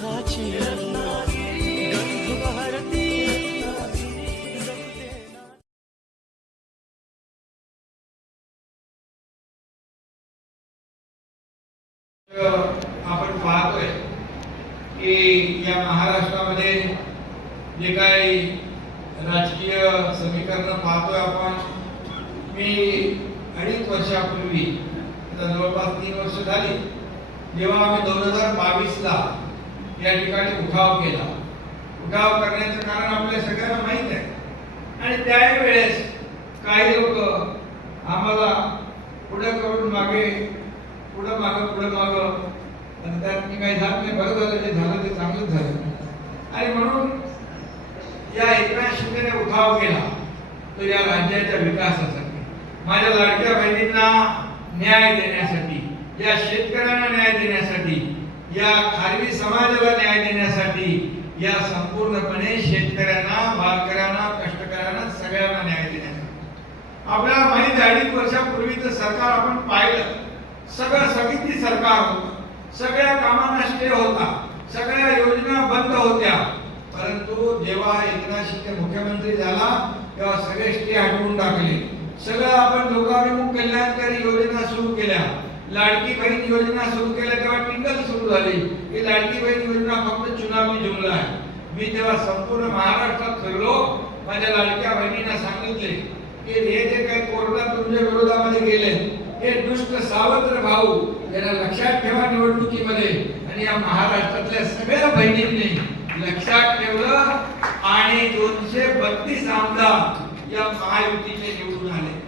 सुखाची आपण पाहतोय की या महाराष्ट्रामध्ये जे काही राजकीय समीकरण पाहतोय आपण मी अडीच वर्षापूर्वी जवळपास तीन वर्ष झाली जेव्हा आम्ही दोन हजार बावीसला या ठिकाणी उठाव केला. उठाव करण्याचं कारण आपल्या सगळ्यांना माहीत आहे. आणि त्यावेळेस काही लोक आम्हाला पुढं करून मागे पुढं मागं पुढं मागं आणि त्यात मी काही झालं नाही बरं झालं जे झालं ते चांगलंच झालं. आणि म्हणून या एकनाथ शिंदेने उठाव केला तो या राज्याच्या विकासासाठी. माझ्या लाडक्या बहिणींना न्याय देण्यासाठी या शेतकऱ्यांना न्याय देण्यासाठी या खारवी समाजाला न्याय देण्यासाठी या संपूर्णपणे शेतकऱ्यांना वारकऱ्यांना कष्टकऱ्यांना सगळ्यांना न्याय देण्यासाठी. आपल्याला माहीत आहे अडीच तर सरकार आपण पाहिलं. सगळं स्थगिती सरकार होतं. सगळ्या कामांना स्टे होता. सगळ्या योजना बंद होत्या. परंतु जेव्हा एकनाथ शिंदे मुख्यमंत्री झाला तेव्हा सगळे स्टे हटवून टाकले. सगळं आपण लोकाभिमुख कल्याणकारी योजना सुरू केल्या. लाडकी बहीण योजना सुरू केल्या तेव्हा टिंगल सुरू झाली. ही लाडकी बहीण योजना फक्त चुनावी जुमला आहे. मी तेव्हा संपूर्ण महाराष्ट्रात फिरलो. माझ्या लाडक्या बहिणींना सांगितले की हे जे काही कोरोना तुमच्या विरोधामध्ये गेले हे दुष्ट सावत्र भाऊ याला लक्षात ठेवा निवडणुकीमध्ये. आणि या महाराष्ट्रातल्या सगळ्या बहिणींनी लक्षात ठेवलं आणि दोनशे बत्तीस आमदार या महायुतीचे निवडून आले.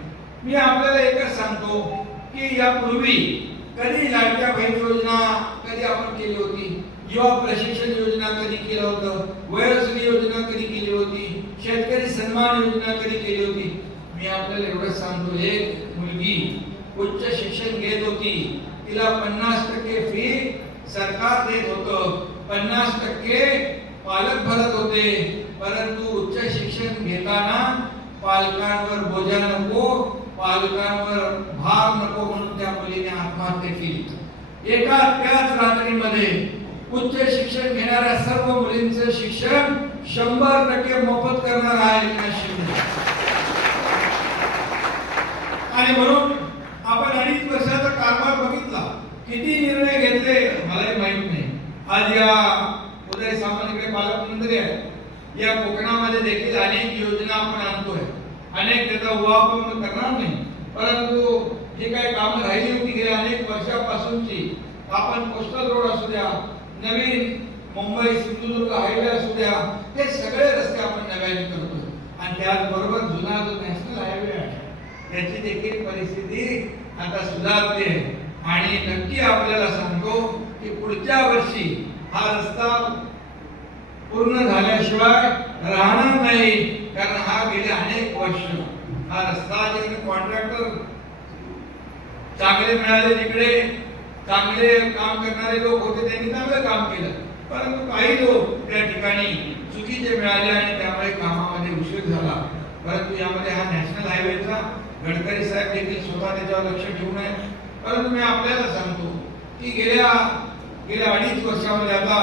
मी आपल्याला एकच सांगतो. की यापूर्वी कधी लाडक्या बहीण योजना कधी आपण केली होती? युवा प्रशिक्षण योजना कधी केलं होतं? वयोश्री योजना कधी केली होती? शेतकरी सन्मान योजना कधी केली होती? मी आपल्याला एवढंच सांगतो, एक मुलगी उच्च शिक्षण घेत होती. तिला पन्नास टक्के फ़ी सरकार देत होतं. पन्नास टक्के पालक भरत होते. परंतु उच्च शिक्षण घेताना पालकांवर बोजा नको, पालकांवर भार एका त्याच रात्रीमध्ये उच्च शिक्षण घेणाऱ्या सर्व मुलींचं शिक्षण शंभर टक्के मोफत करणार आहे आणि म्हणून आपण अडीच वर्षाचा कारभार बघितला. किती निर्णय घेतले? मलाही माहीत नाही. आज या उदय सामान्यकडे पालकमंत्री आहेत. या कोकणामध्ये देखील अनेक योजना आपण आणतोय. अनेक त्याचा उहापोह करणार नाही. परंतु जी काही कामं राहिली होती गेल्या अनेक वर्षापासूनची. आपण कोस्टल रोड असू द्या नवीन मुंबई सिंधुदुर्ग हायवे असू द्या हे सगळे रस्ते आपण नव्याने करतो आणि त्याचबरोबर जुना जो नॅशनल हायवे आहे त्याची देखील परिस्थिती आता सुधारते आणि नक्की आपल्याला सांगतो की पुढच्या वर्षी हा रस्ता पूर्ण झाल्याशिवाय राहणार नाही कारण हा गेले अनेक वर्ष. हा रस्ता जे कॉन्ट्रॅक्टर चांगले मिळाले तिकडे चांगले काम करणारे लोक होते त्यांनी चांगलं काम केलं. परंतु काही लोक त्या ठिकाणी चुकीचे मिळाले आणि त्यामुळे कामामध्ये उशीर झाला. परंतु यामध्ये हा नॅशनल हायवेचा गडकरी साहेब देखील स्वतः त्याच्यावर लक्ष ठेवून आहे परंतु मी आपल्याला सांगतो की गेल्या गेल्या अडीच वर्षामध्ये आता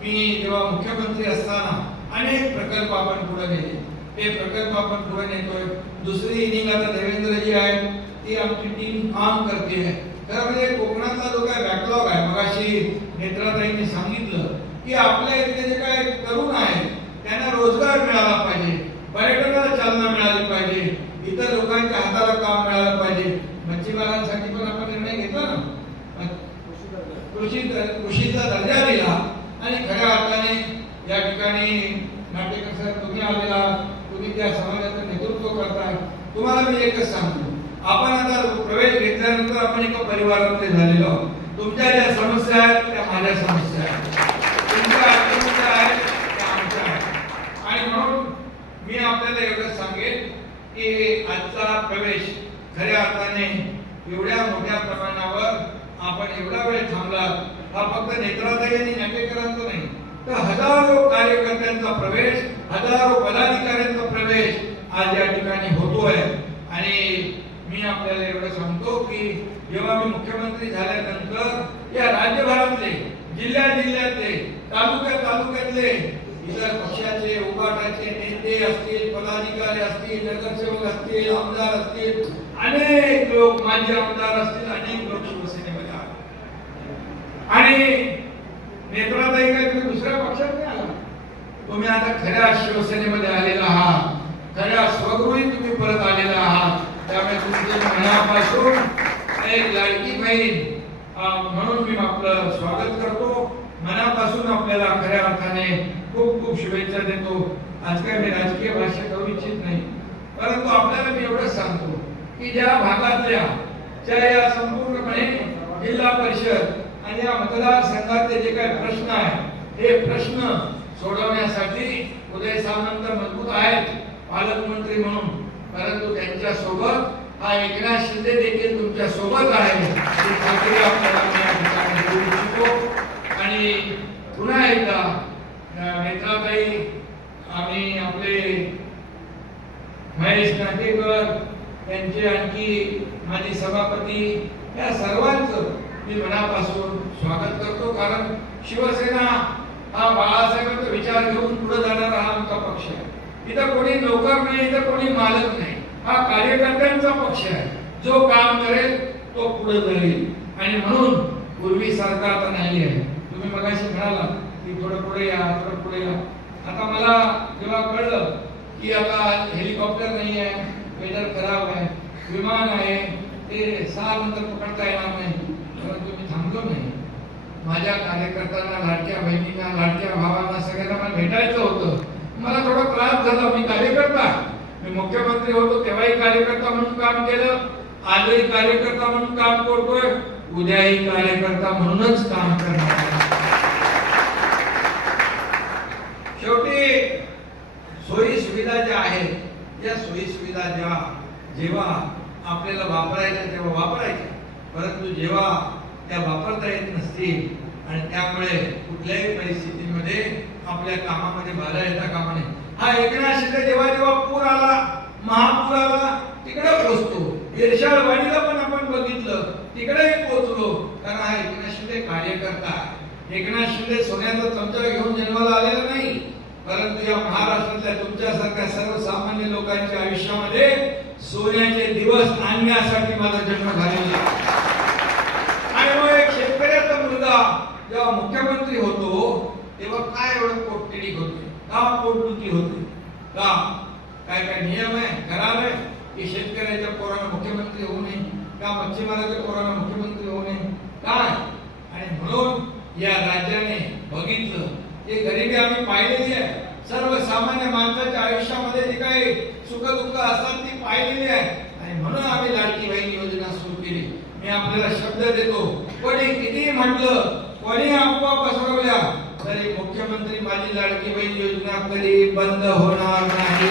मी जेव्हा मुख्यमंत्री असताना अनेक प्रकल्प आपण पुढे नेले. ते प्रकल्प आपण पुढे नेतोय. दुसरी इनिंग आता देवेंद्रजी आहेत. ती आमची टीम काम करते आहे. खरं म्हणजे कोकणातला जो काय बॅकलॉग आहे मगाशी नेत्राताईंनी सांगितलं की आपल्या इथले जे काय तरुण आहेत त्यांना रोजगार मिळाला पाहिजे. पर्यटनाला चालना मिळाली पाहिजे. इतर लोकांच्या हाताला काम मिळालं पाहिजे. मच्छीमारांसाठी पण आपण निर्णय घेतला ना. कृषी कृषीचा दर्जा दिला. आणि खऱ्या अर्थाने या ठिकाणी नाटेकर साहेब तुम्ही आलेला त्या समाजाचं नेतृत्व करताय. तुम्हाला मी एकच सांगतो. आपण आता प्रवेश घेतल्यानंतर आपण एका परिवारातले झालेलो आहोत. तुमच्या ज्या समस्या आहेत त्या माझ्या समस्या आहेत. तुमच्या अडचणी आहेत त्या आमच्या आहेत. आणि म्हणून मी आपल्याला एवढं सांगेन की आजचा प्रवेश खऱ्या अर्थाने एवढ्या मोठ्या प्रमाणावर आपण एवढा वेळ थांबला हा फक्त नेत्राताई आणि नाटेकरांचा नाही तर हजारो कार्यकर्त्यांचा प्रवेश हजारो पदाधिकाऱ्यांचा प्रवेश आज या ठिकाणी होतोय. आणि मी आपल्याला एवढं सांगतो की जेव्हा मी मुख्यमंत्री झाल्यानंतर या राज्यभरातले जिल्ह्या जिल्ह्यातले तालुक्या तालुक्यातले इतर पक्षाचे उपाटाचे नेते असतील पदाधिकारी असतील नगरसेवक असतील आमदार असतील अनेक लोक माजी आमदार असतील अनेक लोक शिवसेनेमध्ये आले. आणि नेत्राताई काय तुम्ही दुसऱ्या पक्षात तुम्ही आता खऱ्या शिवसेनेमध्ये आलेला आहात. खऱ्या स्वगृही तुम्ही परत आलेला आहात. त्यामुळे तुमचे मनापासून एक लाडकी बहीण म्हणून मी आपलं स्वागत करतो. मनापासून आपल्याला खऱ्या अर्थाने खूप खूप शुभेच्छा देतो. आज काय मी राजकीय भाषा करू इच्छित नाही. परंतु आपल्याला मी एवढंच सांगतो की ज्या भागातल्या ज्या या संपूर्णपणे जिल्हा परिषद आणि या मतदारसंघातले जे काही प्रश्न आहेत हे प्रश्न सोडवण्यासाठी उदय सामंत मजबूत आहेत पालकमंत्री म्हणून. परंतु त्यांच्यासोबत हा एकनाथ शिंदे देखील तुमच्यासोबत आहे आणि पुन्हा एकदा अं, नेत्राताई आम्ही आपले महेश नाटेकर त्यांचे आणखी माजी सभापती या सर्वांचं मी मनापासून स्वागत करतो. कारण शिवसेना हा बाळासाहेबांचा विचार घेऊन पुढे जाणारा हा आमचा पक्ष आहे. इथं कोणी नोकर नाही इथं कोणी मालक नाही. हा कार्यकर्त्यांचा पक्ष आहे. जो काम करेल तो पुढे जाईल. आणि म्हणून पूर्वीसारखा आता नाही आहे. तुम्ही मगाशी म्हणाला की थोडं पुढे या थोडं पुढे या. आता मला जेव्हा कळलं की आता हेलिकॉप्टर नाही आहे वेदर खराब आहे विमान आहे ते सहा नंतर पकडता येणार नाही. तुम्ही थांबलो नाही. माझ्या कार्यकर्त्यांना लाडक्या बहिणींना लाडक्या भावांना सगळ्यांना मला भेटायचं होतं. मला थोडा त्रास झाला. मी कार्यकर्ता. मी मुख्यमंत्री होतो तेव्हाही कार्यकर्ता म्हणून काम केलं. आजही कार्यकर्ता म्हणून काम करतोय. उद्याही कार्यकर्ता म्हणूनच काम करणार शेवटी सोयी सुविधा ज्या आहेत त्या सोयी सुविधा ज्या जेव्हा आपल्याला वापरायच्या तेव्हा वापरायच्या. परंतु जेव्हा त्या वापरता येत नसतील आणि त्यामुळे कुठल्याही परिस्थितीमध्ये आपल्या कामामध्ये बाधा येता कामा नये. हा एकनाथ शिंदे जेव्हा जेव्हा पूर आला महापूर आला तिकडे पोहोचतो. इर्शाल पण आपण बघितलं तिकडेही पोहोचलो. कारण हा एकनाथ शिंदे कार्यकर्ता एकनाथ शिंदे सोन्याचा चमचा घेऊन जन्माला आलेला नाही. परंतु या महाराष्ट्रातल्या तुमच्यासारख्या सर्वसामान्य लोकांच्या आयुष्यामध्ये सोन्याचे दिवस आणण्यासाठी माझा जन्म झालेला आहे. आणि मग एक शेतकऱ्याचा जेव्हा मुख्यमंत्री होतो तेव्हा काय एवढं पोटतिडी होते? का पोटदुखी होते? का काय काय नियम आहे करार आहे की शेतकऱ्याच्या पोरानं मुख्यमंत्री होऊ नये का मच्छीमाराच्या पोरानं मुख्यमंत्री होऊ नये? काय? आणि म्हणून या राज्याने बघितलं की गरिबी आम्ही पाहिलेली आहे. सर्वसामान्य माणसाच्या आयुष्यामध्ये जे काही सुख दुःख असतात ती पाहिलेली आहे. आणि म्हणून आम्ही लाडकी बहीण योजना सुरू केली. मी आपल्याला शब्द देतो कोणी किती म्हटलं कोणी अफवा पसरवल्या तरी मुख्यमंत्री माझी लाडकी बहीण योजना कधी बंद होणार नाही.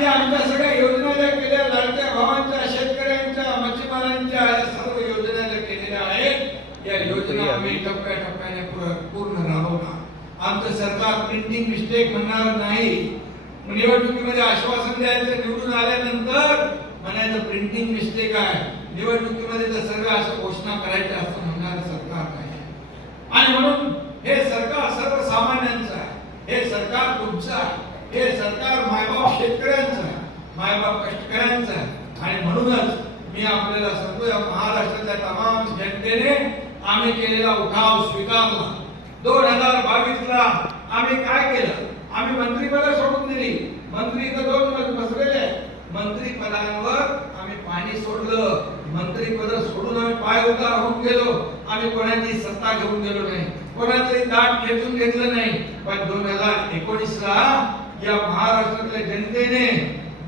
ज्या आमच्या सगळ्या योजना ज्या केल्या लाडक्या भावांच्या शेतकऱ्यांच्या मच्छीमारांच्या सर्व योजना ज्या केलेल्या आहेत या योजना आम्ही टप्प्याटप्प्याने पूर्ण- पूर्ण राबवणार. आमचं सरकार प्रिंटिंग मिस्टेक म्हणणार नाही. निवडणुकीमध्ये आश्वासन द्यायचं निवडून आल्यानंतर म्हणायचं प्रिंटिंग मिस्टेक आहे. निवडणुकीमध्ये तर सर्व असं घोषणा करायच्या असं म्हणणारं सरकार नाही. आणि म्हणून हे सरकार सर्वसामान्यांचं आहे. हे सरकार तुमचं आहे. हे सरकार मायबाप शेतकऱ्यांचं आहे. मायबाप कष्टकऱ्यांचं आहे. आणि म्हणूनच मी आपल्याला सांगतो या महाराष्ट्राच्या तमाम जनतेने आम्ही केलेला उठाव स्वीकारला. दोन हजार बावीस ला आम्ही काय केलं? आम्ही मंत्रीपद सोडून दिली. मंत्री तर दोन बसलेले आहेत. मंत्री पदांवर पाणी सोडलं मंत्री पद सोडून आम्ही पाय उतार होऊन गेलो. आम्ही कोणाची सत्ता घेऊन गेलो नाही. कोणाचंही दाट खेचून घेतलं नाही. पण दोन हजार एकोणीस ला या महाराष्ट्रातल्या जनतेने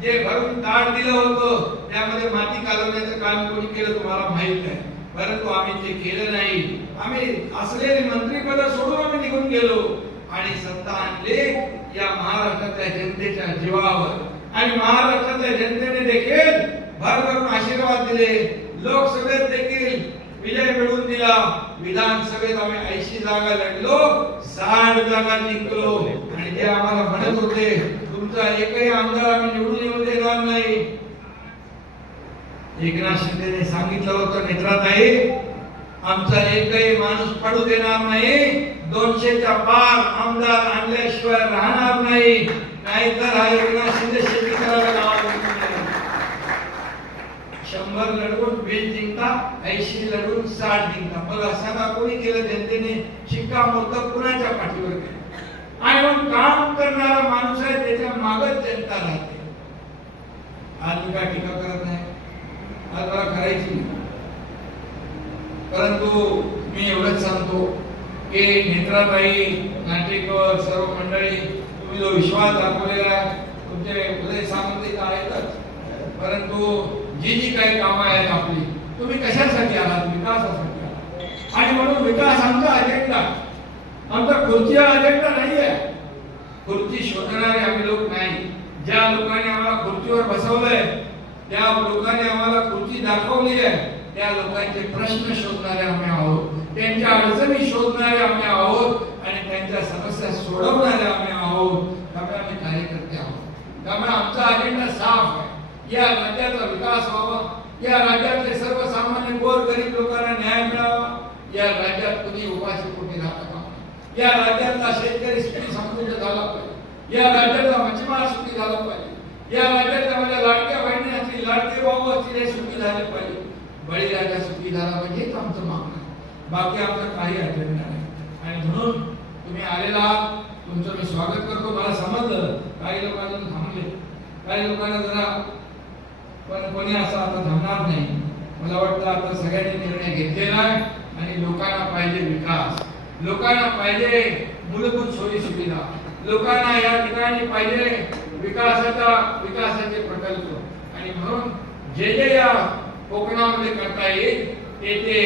जे भरून ताट दिलं होतं त्यामध्ये माती कालवण्याचं काम कोणी केलं तुम्हाला माहीत आहे परंतु आम्ही ते केलं नाही. आम्ही असलेली मंत्रीपद सोडून आम्ही निघून गेलो. आणि सत्ता आणली या महाराष्ट्रातल्या जनतेच्या जीवावर. आणि महाराष्ट्रातल्या जनतेने देखील भरभरून आशीर्वाद दिले. लोकसभेत देखील विजय मिळवून दिला. विधानसभेत आम्ही ऐंशी जागा लढलो. साठ जागा जिंकलो. आणि ते आम्हाला म्हणत होते तुमचा एकही आमदार आम्ही निवडून येऊ देणार नाही. एकनाथ शिंदेने सांगितलं होतं नेत्राताई आमचा एकही माणूस पडू देणार नाही. दोनशेच्या पार आमदार आणल्याशिवाय राहणार नाही. नाहीतर हा एकनाथ शिंदे शेती करायला गावाला शंभर लढवून वीस जिंकता ऐंशी लढवून साठ जिंकता. मला सांगा कोणी केलं? जनतेने शिक्कामोर्तब कुणाच्या पाठीवर केलं? आणि मग काम करणारा माणूस आहे त्याच्या मागच जनता राहते. आज काय टीका करत नाही. आज मला करायची परंतु मी एवढंच सांगतो की नेत्राताई नाटेकर सर्व मंडळी तुम्ही जो विश्वास दाखवलेला आहे तुमचे उदय सामंत आहेतच. परंतु जी जी काही कामं आहेत आपली तुम्ही कशासाठी आलात? विकासासाठी आलात. आणि म्हणून विकास आमचा अजेंडा आमचा खुर्चीचा अजेंडा नाही आहे खुर्ची शोधणारे आम्ही लोक नाही. ज्या लोकांनी आम्हाला खुर्चीवर बसवलंय त्या लोकांनी आम्हाला खुर्ची दाखवली आहे त्या लोकांचे प्रश्न शोधणारे आम्ही आहोत. त्यांच्या अडचणी शोधणारे आम्ही आहोत आणि त्यांच्या समस्या सोडवणारे आम्ही आहोत. त्यामुळे आम्ही कार्यकर्ते आहोत. त्यामुळे आमचा अजेंडा साफ आहे. या राज्याचा विकास व्हावा या राज्यातले सर्वसामान्य गोरगरीब लोकांना न्याय मिळावा या राज्यात कुणी उपाशी पोटी राहता का? या राज्यातला शेतकरी सुखी समृद्ध झाला पाहिजे या राज्यातला मच्छीमार सुखी झाला पाहिजे या राज्यातल्या माझ्या लाडक्या बहिणी असतील लाडके भाऊ असतील हे सुखी झाले पाहिजे. बळीराजा सुखी झाला पाहिजे हेच आमचं मागणं आहे. बाकी आमचं काही अजेंडा नाही. आणि म्हणून तुम्ही आलेला आहात तुमचं मी स्वागत करतो. मला समजलं काही लोकांना थांबले. काही लोकांना जरा पण कोणी असं आता थांबणार नाही. मला वाटतं आता सगळ्यांनी निर्णय घेतलेला आहे आणि लोकांना पाहिजे विकास. लोकांना पाहिजे मूलभूत सोयी सुविधा लोकांना या ठिकाणी पाहिजे विकासाचा विकासाचे प्रकल्प. आणि म्हणून जे जे या कोकणामध्ये करता येईल ते ते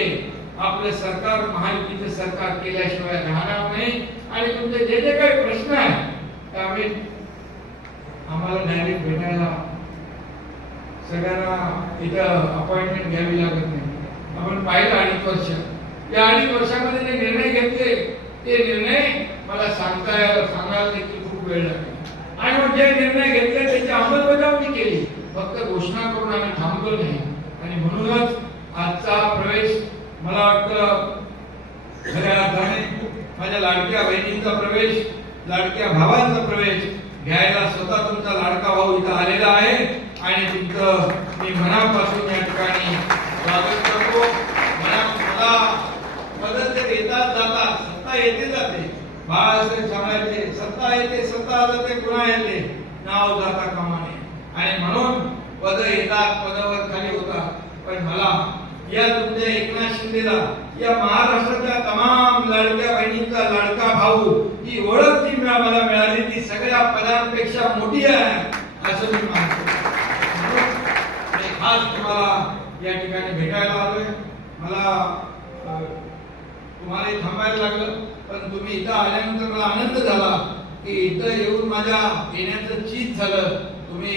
आपलं सरकार महायुतीचं सरकार केल्याशिवाय राहणार नाही. आणि तुमचे जे जे काही प्रश्न आहेत त्यावेळी आम्ही आम्हाला डायरेक्ट भेटायला सगळ्यांना इथं अपॉइंटमेंट घ्यावी लागत नाही. आपण पाहिलं अडीच वर्ष. या अडीच वर्षामध्ये जे निर्णय घेतले ते निर्णय मला सांगता सांगायला देखील खूप वेळ लागेल. आणि मग जे निर्णय घेतले त्याची अंमलबजावणी केली. फक्त घोषणा करून आम्ही थांबलो नाही. आणि म्हणूनच आजचा प्रवेश मला वाटतं खऱ्या अर्थाने माझ्या लाडक्या बहिणींचा प्रवेश लाडक्या भावांचा प्रवेश घ्यायला स्वतः तुमचा लाडका भाऊ इथं आलेला आहे. आणि तुमचं मी मनापासून या ठिकाणी स्वागत करतो. मना मला मदत ते येतात जातात. सत्ता येते जाते. बाळासाहेब सांगायचे सत्ता येते सत्ता जाते पुन्हा येते. नाव जाता कामाने. आणि म्हणून पद येतात पदावर खाली होतात. पण मला या तुमच्या एकनाथ शिंदेला या महाराष्ट्राच्या तमाम लाडक्या बहिणींचा लाडका भाऊ ही ओळख जी मिळा- मला मिळाली. ती सगळ्या पदांपेक्षा मोठी आहे असं मी मानतो. आज तुम्हाला या ठिकाणी भेटायला आलोय. मला तुम्हाला थांबायला लागलं पण तुम्ही इथं आल्यानंतर मला आनंद झाला की इथं येऊन माझ्या येण्याचं चीज झालं. तुम्ही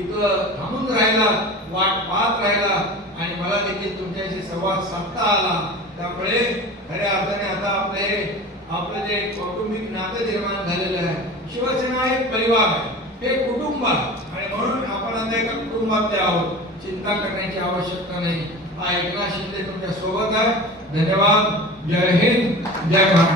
इथं थांबून राहिला वाट पाहत राहिला आणि मला देखील तुमच्याशी संवाद साधता आला. त्यामुळे खऱ्या अर्थाने आता आपले आपलं जे कौटुंबिक नातं निर्माण झालेलं आहे शिवसेना हे एक परिवार आहे हे कुटुंब आहे. म्हणून आपण आता एका कुटुंबातले आहोत. चिंता करण्याची आवश्यकता नाही. हा एकनाथ शिंदे तुमच्यासोबत आहे. धन्यवाद. जय हिंद. जय भारत